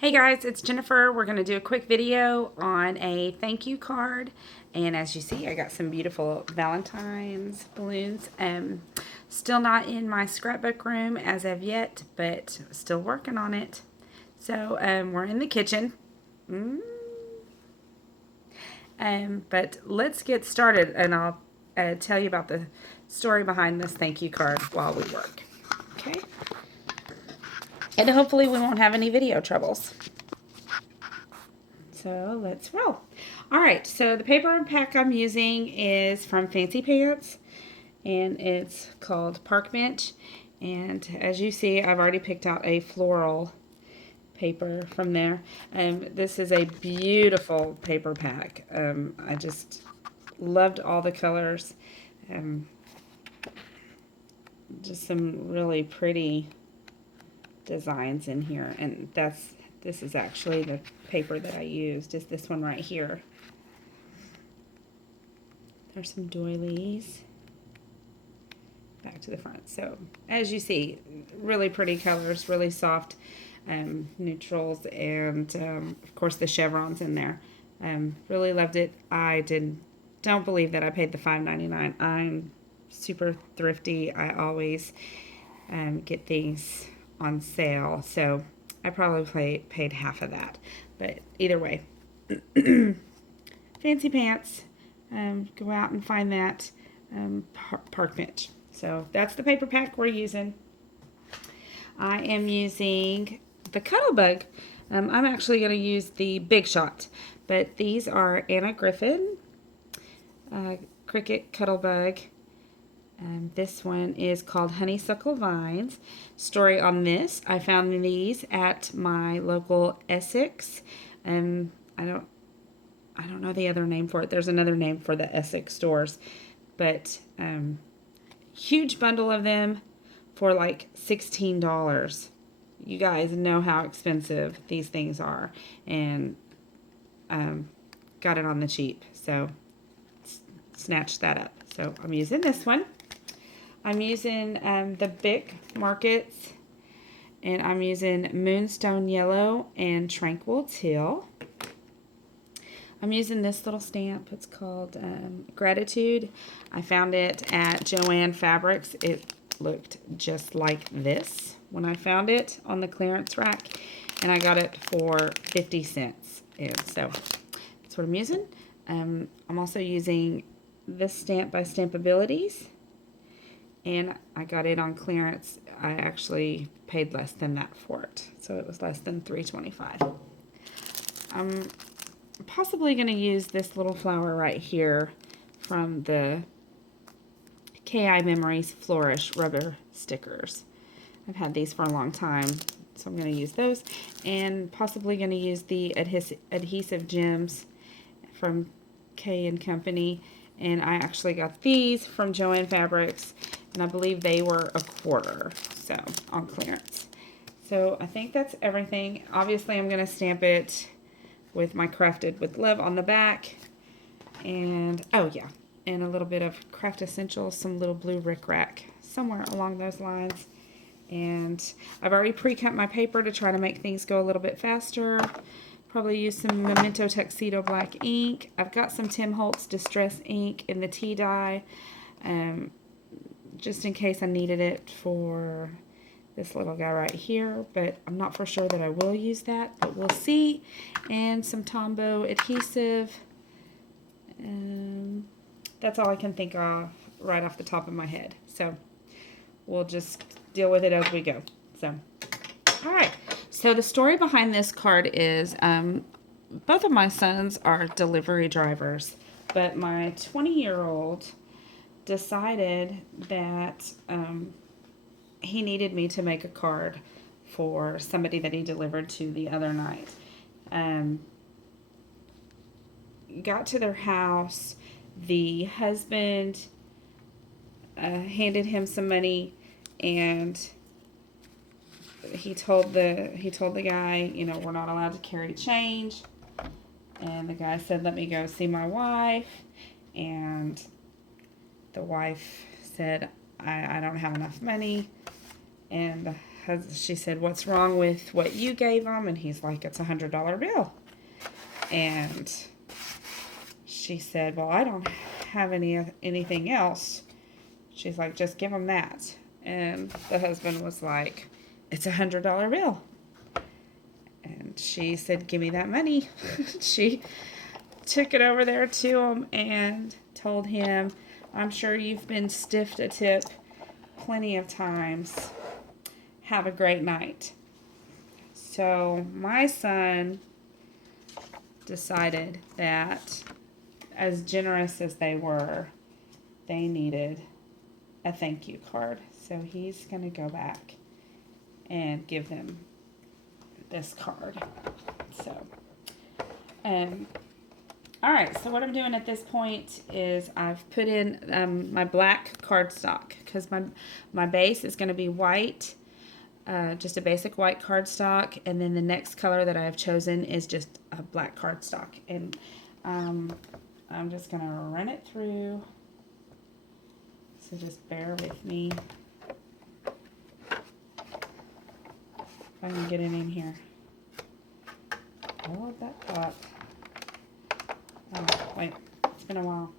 Hey guys, it's Jennifer. We're going to do a quick video on a thank you card. And as you see, I got some beautiful Valentine's balloons. Still not in my scrapbook room as of yet, but still working on it. So we're in the kitchen. But let's get started and I'll tell you about the story behind this thank you card while we work. Okay? And hopefully we won't have any video troubles. So let's roll. All right, so the paper pack I'm using is from Fancy Pants, and it's called Park Bench. And as you see, I've already picked out a floral paper from there. This is a beautiful paper pack. I just loved all the colors. Just some really pretty designs in here, and this is actually the paper that I used, is this one right here. There's some doilies back to the front. So as you see, really pretty colors, really soft neutrals, and of course the chevrons in there. Really loved it. Don't believe that I paid the $5.99. I'm super thrifty. I always get things on sale, so I probably paid half of that. But either way, Fancy Pants. Go out and find that Park Bench. So that's the paper pack we're using. I am using the Cuttlebug. I'm actually going to use the Big Shot, but these are Anna Griffin Cricket Cuttlebug. This one is called Honeysuckle Vines. Story on this: I found these at my local Essex. I don't know the other name for it. There's another name for the Essex stores, but huge bundle of them for like $16. You guys know how expensive these things are, and got it on the cheap, so snatched that up. So I'm using this one. I'm using the Bic Markets, and I'm using Moonstone Yellow and Tranquil Teal. I'm using this little stamp. It's called Gratitude. I found it at Joann Fabrics. It looked just like this when I found it on the clearance rack, and I got it for 50 cents. And so that's what I'm using. I'm also using this stamp by Stampabilities, and I got it on clearance. I actually paid less than that for it, so it was less than $3.25. I'm possibly going to use this little flower right here from the KI Memories Flourish rubber stickers. I've had these for a long time, so I'm going to use those, and possibly going to use the adhesive gems from K & Company. And I actually got these from Joann Fabrics, and I believe they were $1/4, so on clearance. So I think that's everything. Obviously, I'm going to stamp it with my Crafted with Love on the back, and oh yeah, and a little bit of Craft Essentials, some little blue rickrack somewhere along those lines. And I've already pre-cut my paper to try to make things go a little bit faster. Probably use some Memento Tuxedo black ink. I've got some Tim Holtz Distress ink in the tea dye, just in case I needed it for this little guy right here, but I'm not for sure that I will use that, but we'll see. And some Tombow adhesive. That's all I can think of right off the top of my head. So we'll just deal with it as we go. So, all right. So the story behind this card is both of my sons are delivery drivers, but my 20-year-old decided that he needed me to make a card for somebody that he delivered to the other night. Got to their house. The husband handed him some money, and he told the guy, you know, we're not allowed to carry change. And the guy said, let me go see my wife. And the wife said, I don't have enough money. And the she said, "What's wrong with what you gave him?" And he's like, "It's $100 bill." And she said, "Well, I don't have anything else." She's like, "Just give him that." And the husband was like, "It's $100 bill." And she said, "Give me that money." She took it over there to him and told him, "I'm sure you've been stiffed a tip plenty of times. Have a great night." So my son decided that, as generous as they were, they needed a thank you card. So he's going to go back and give them this card. So, all right, so what I'm doing at this point is I've put in my black cardstock, because my base is going to be white, just a basic white cardstock, and then the next color that I have chosen is just a black cardstock. And I'm just going to run it through, so just bear with me. If I can get it in here. Hold that thought. Oh, wait, it's been a while.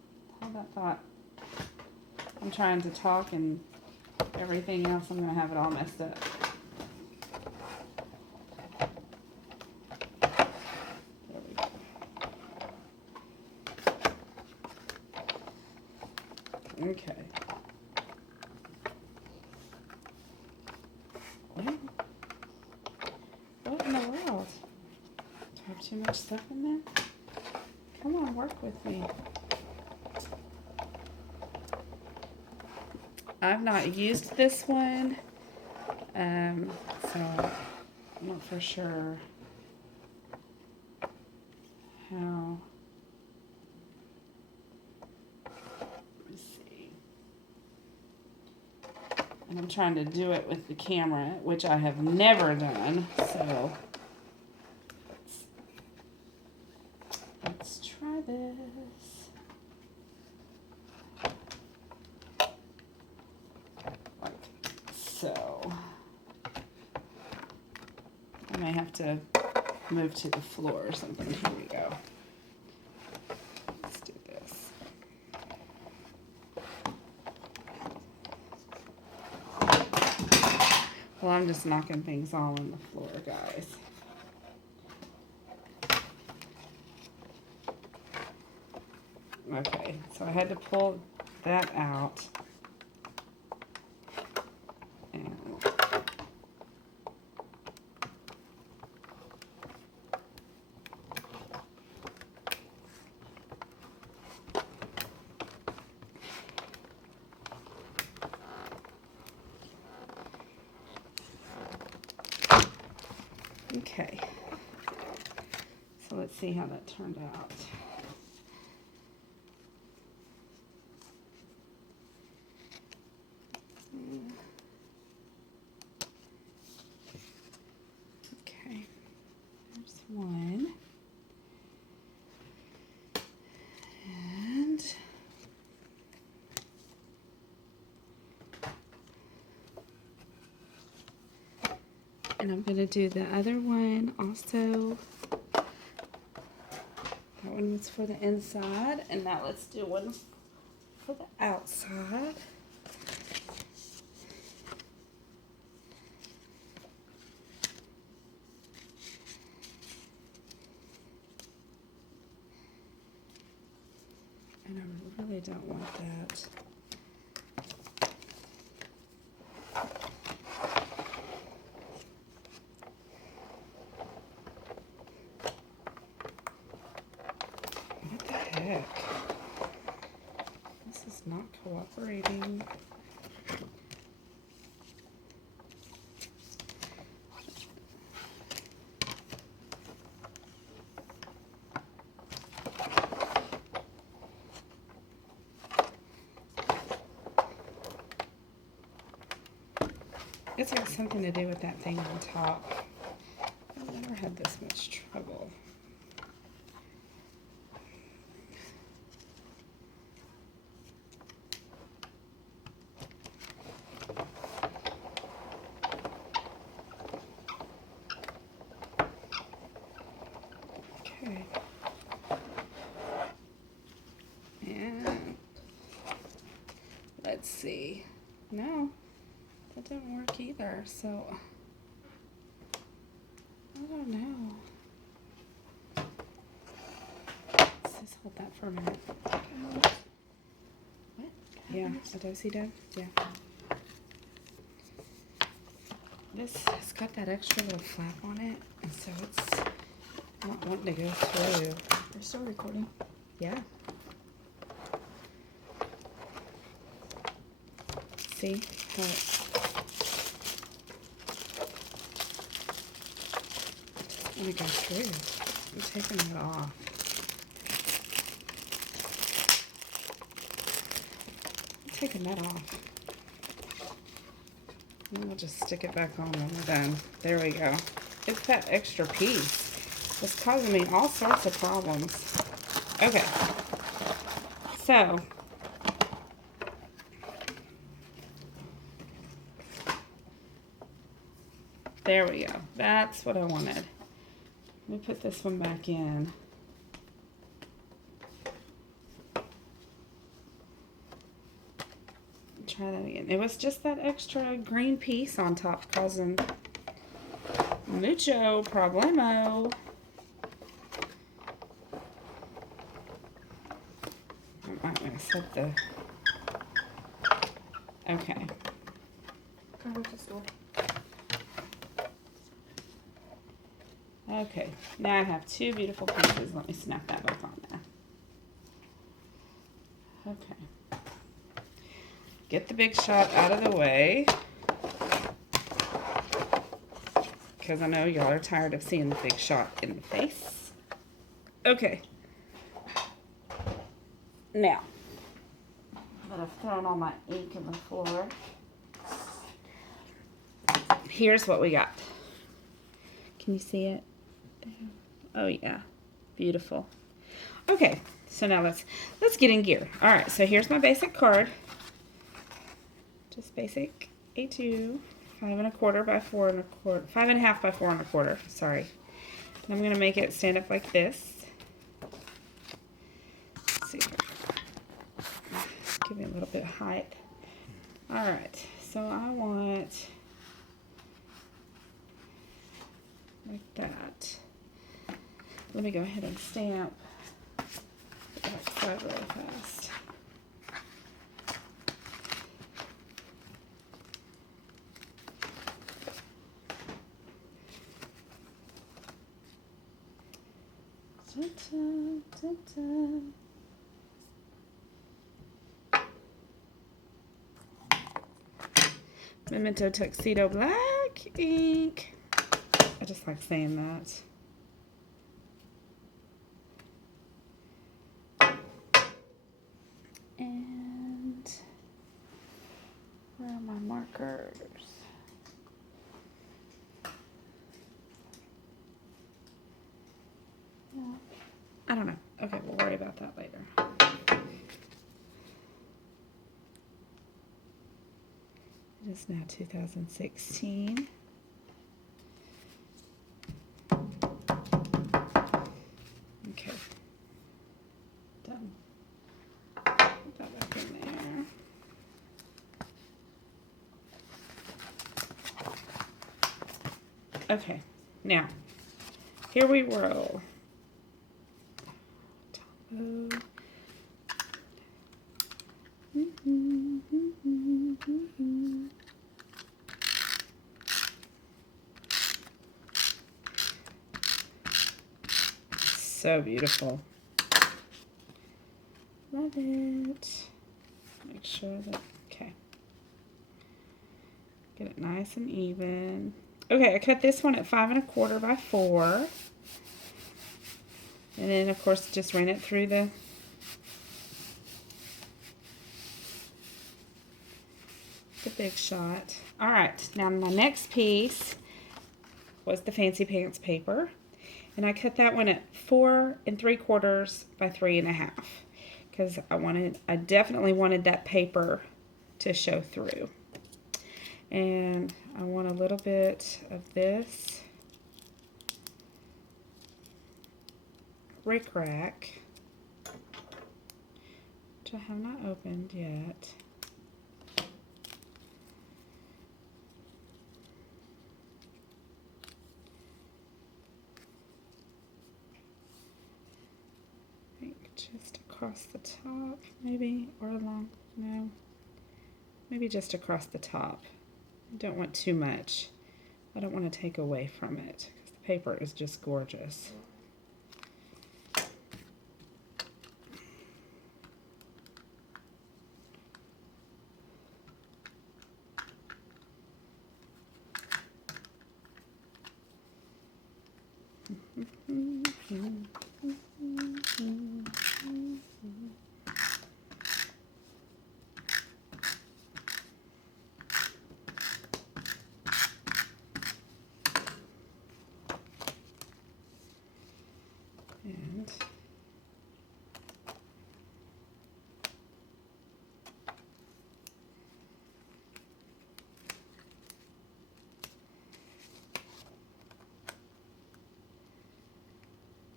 Hold that thought. I'm trying to talk and everything else, I'm going to have it all messed up. There we go. Okay. Well, what in the world? Do I have too much stuff in there? Come on, work with me. I've not used this one, so I'm not for sure how. Let me see. And I'm trying to do it with the camera, which I have never done, so let's try this. Like so. I may have to move to the floor or something. Here we go. Let's do this. Well, I'm just knocking things all on the floor, guys. Okay, so I had to pull that out. And okay, so let's see how that turned out. Okay, there's one. And I'm going to do the other one also. That one was for the inside, and now let's do one for the outside. And I really don't want that. What the heck? This is not cooperating. It's got something to do with that thing on top. I've never had this much trouble. Okay. And let's see. No, that didn't work either. So I don't know. Let's just hold that for a minute. What? Yeah, a do-si-do. Yeah. This has got that extra little flap on it, and so it's not wanting to go through. We're still recording. Yeah. See how it doesn't want to go through. I'm taking it off. I'm taking that off. And we'll just stick it back on when we're done. There we go. It's that extra piece. It's causing me all sorts of problems. Okay. So, there we go. That's what I wanted. Let me put this one back in. Try that again. It was just that extra green piece on top causing mucho problemo. I'm going to set the... Okay. Come with the stool. Okay. Now I have two beautiful pieces. Let me snap that back on there. Okay. Get the Big Shot out of the way, because I know y'all are tired of seeing the Big Shot in the face. Okay. Now, that I've thrown all my ink on the floor, here's what we got. Can you see it? Oh yeah, beautiful. Okay, so now let's get in gear. All right, so here's my basic card. Just basic A2, 5 1/4 by 4 1/4, 5 1/2 by 4 1/4. Sorry. And I'm gonna make it stand up like this. Let's see if I can give me a little bit of height. All right, so I want like that. Let me go ahead and stamp the back side really fast. Dun, dun, dun, dun. Memento Tuxedo Black ink. I just like saying that. And where are my markers? No, I don't know. Okay, we'll worry about that later. It is now 2016. Okay. Done. Put that back in there. Okay, now, here we roll. So beautiful. Love it. Make sure that, okay. Get it nice and even. Okay, I cut this one at 5 1/4 by 4. And then, of course, just ran it through the Big Shot. All right, now my next piece was the Fancy Pants paper. And I cut that one at 4 3/4 by 3 1/2. Because I definitely wanted that paper to show through. And I want a little bit of this. Brick Rack, which I have not opened yet. I think just across the top, maybe, or along, no, maybe just across the top. I don't want too much. I don't want to take away from it because the paper is just gorgeous.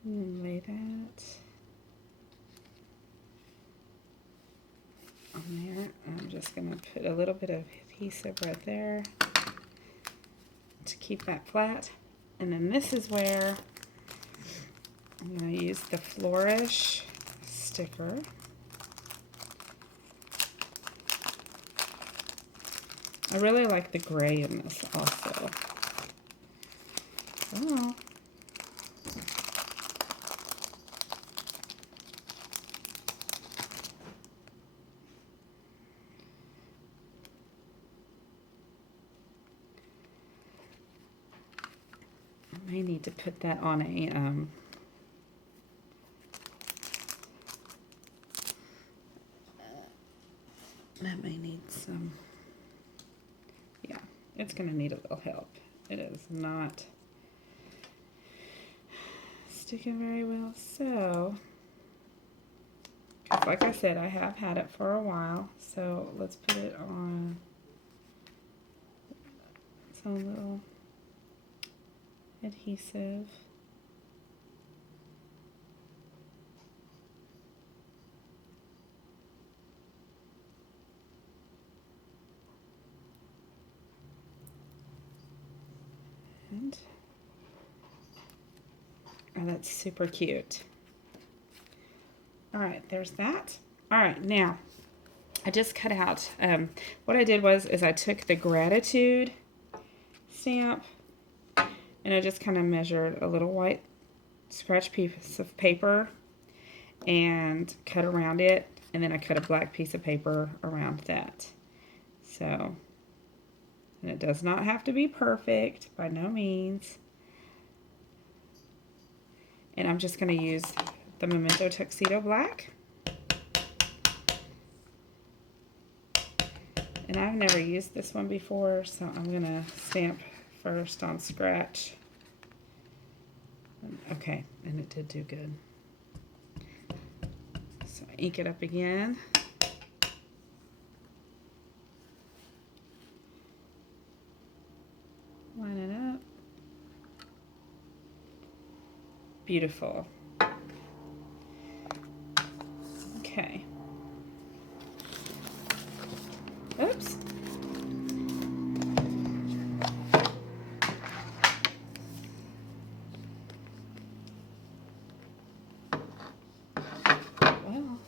And lay that on there. I'm just going to put a little bit of adhesive right there to keep that flat. And then this is where I'm going to use the Flourish sticker. I really like the gray in this also. Oh. I may need to put that on a that may need some, yeah, it's going to need a little help. It is not sticking very well, so, 'cause like I said, I have had it for a while, so let's put it on its own little adhesive. And oh, that's super cute. All right, there's that. All right, now I just cut out, what I did was I took the gratitude stamp and I just kind of measured a little white scratch piece of paper and cut around it, and then I cut a black piece of paper around that. So, and it does not have to be perfect, by no means. And I'm just going to use the Memento Tuxedo Black. And I've never used this one before, so I'm going to stamp first on scratch. Okay, and it did do good. So ink it up again. Line it up. Beautiful. Okay. Oops. Well,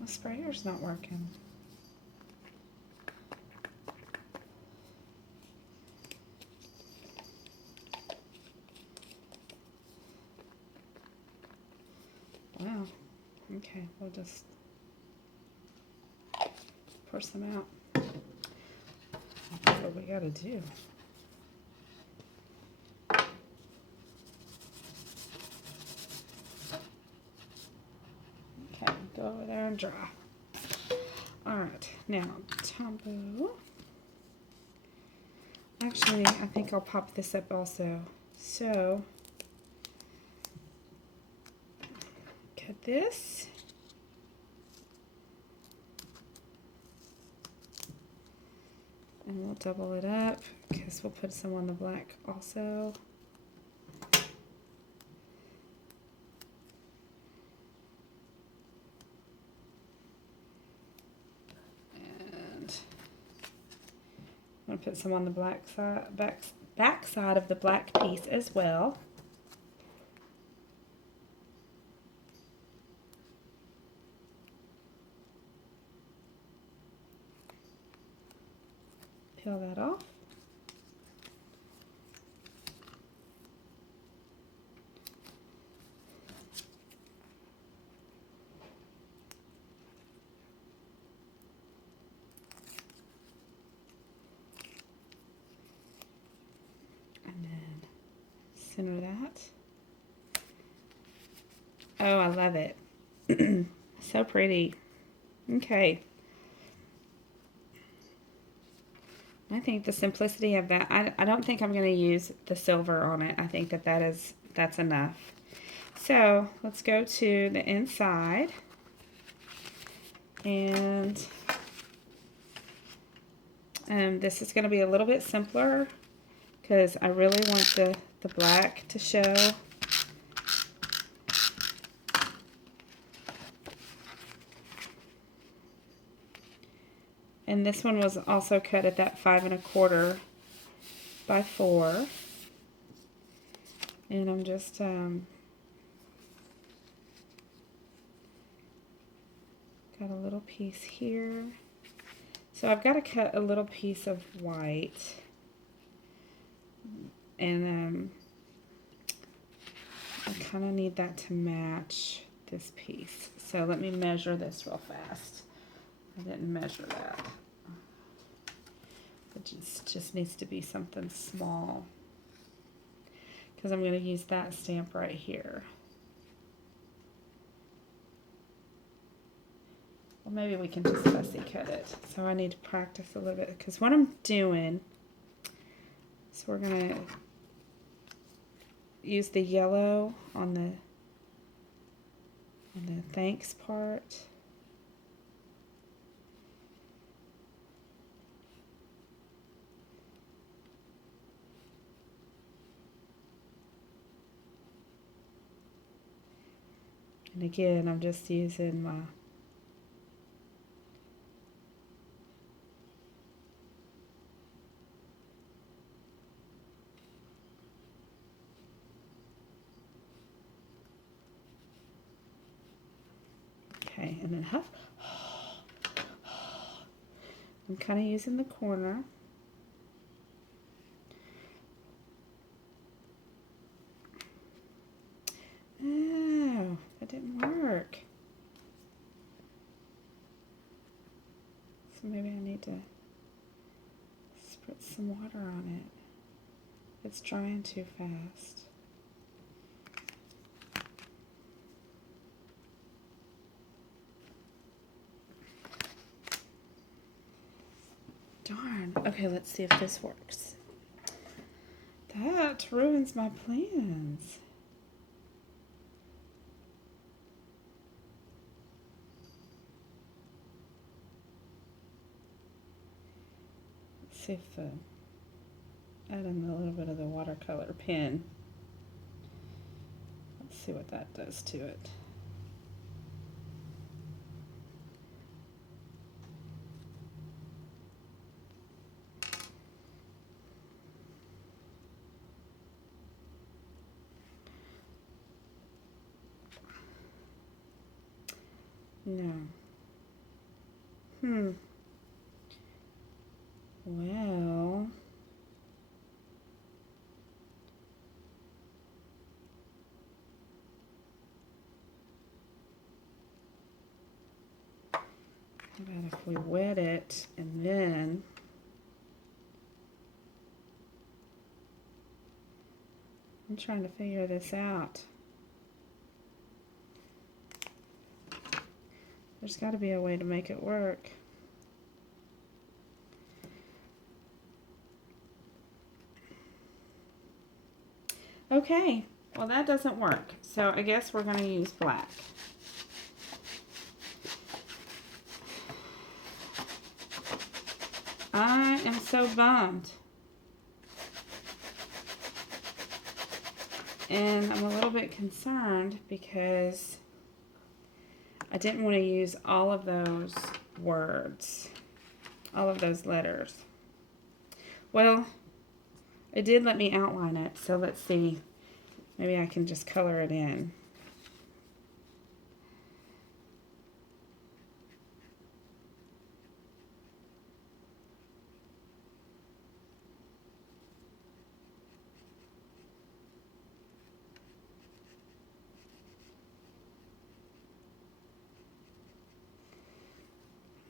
the sprayer's not working. Wow. Okay, we'll just pour some out. That's what we gotta do. Okay, go over there and dry. Alright, now Tombow. Actually, I think I'll pop this up also. So, cut this. And we'll double it up because we'll put some on the black also. going to put some on the back side of the black piece as well. Peel that off. And then center that. Oh, I love it. So pretty. Okay. I think the simplicity of that, I don't think I'm going to use the silver on it. I think that's enough. So let's go to the inside. And this is going to be a little bit simpler because I really want the black to show. And this one was also cut at that 5 1/4 by 4. And I'm just got a little piece here. So I've got to cut a little piece of white. And I kind of need that to match this piece. So let me measure this real fast. I didn't measure that. It just needs to be something small. Because I'm going to use that stamp right here. Well, maybe we can just fussy cut it. So I need to practice a little bit. Because what I'm doing, so we're going to use the yellow on the thanks part. And again, I'm just using my okay, and then huff. I'm kind of using the corner. Oh, that didn't work. So maybe I need to spritz some water on it. It's drying too fast. Darn. Okay, let's see if this works. That ruins my plans. Let's see if add in a little bit of the watercolor pen. Let's see what that does to it. No. Well. How about if we wet it and then I'm trying to figure this out. There's got to be a way to make it work. Okay, well that doesn't work. So I guess we're going to use black. I am so bummed. And I'm a little bit concerned because I didn't want to use all of those words, all of those letters. Well, it did let me outline it, so let's see. Maybe I can just color it in.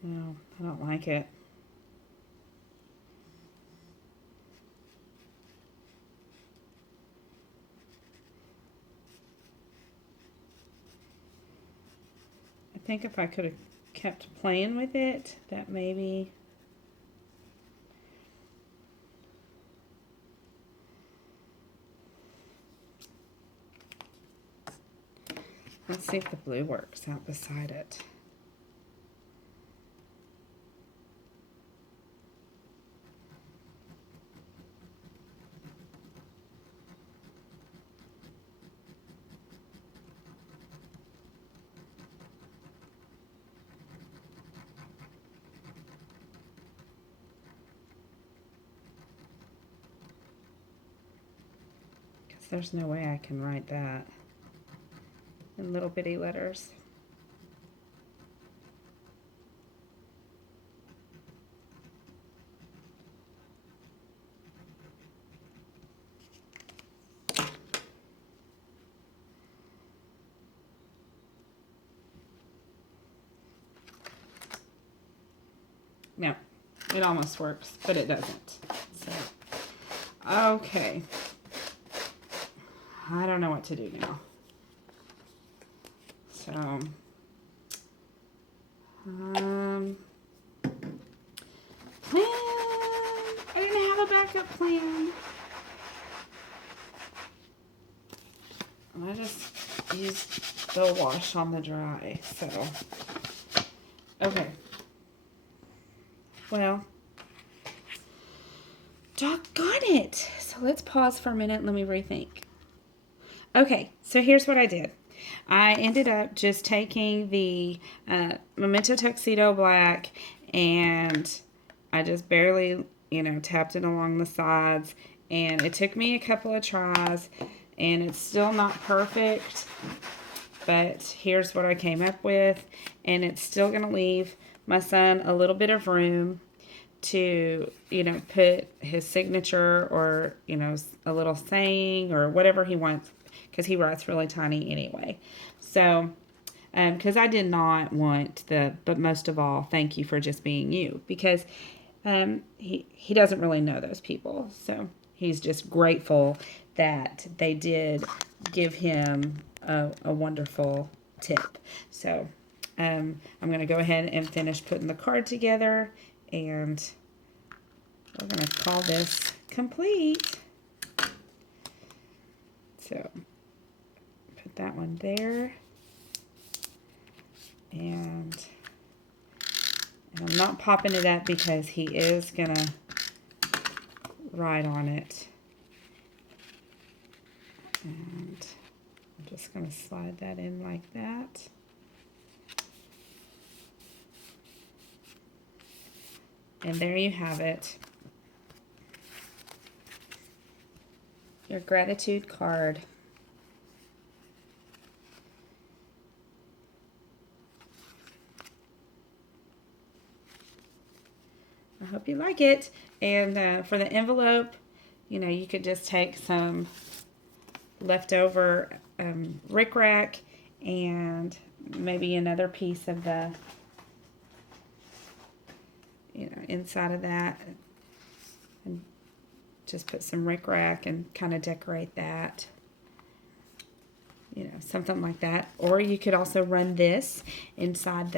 No, I don't like it. I think if I could have kept playing with it, that maybe... Let's see if the blue works out beside it. Because there's no way I can write that in little bitty letters. No, it almost works, but it doesn't. So, okay. I don't know what to do now. So, plan. I didn't have a backup plan. I just used the wash on the dry, so. Okay. Well, doggone it. So let's pause for a minute and let me rethink. Okay, so here's what I did. I ended up just taking the Memento Tuxedo Black and I just barely, tapped it along the sides. And it took me a couple of tries and it's still not perfect. But here's what I came up with. And it's still going to leave my son a little bit of room to, put his signature or, a little saying or whatever he wants, because he writes really tiny anyway. So, because I did not want but most of all, thank you for just being you, because he doesn't really know those people. So he's just grateful that they did give him a wonderful tip. So I'm going to go ahead and finish putting the card together, and we're going to call this complete. So put that one there, and I'm not popping it up because he is going to write on it. And I'm just going to slide that in like that. And there you have it. Your gratitude card. I hope you like it. And for the envelope, you could just take some leftover rickrack and maybe another piece of the inside of that, and just put some rickrack and kind of decorate that, something like that. Or you could also run this inside the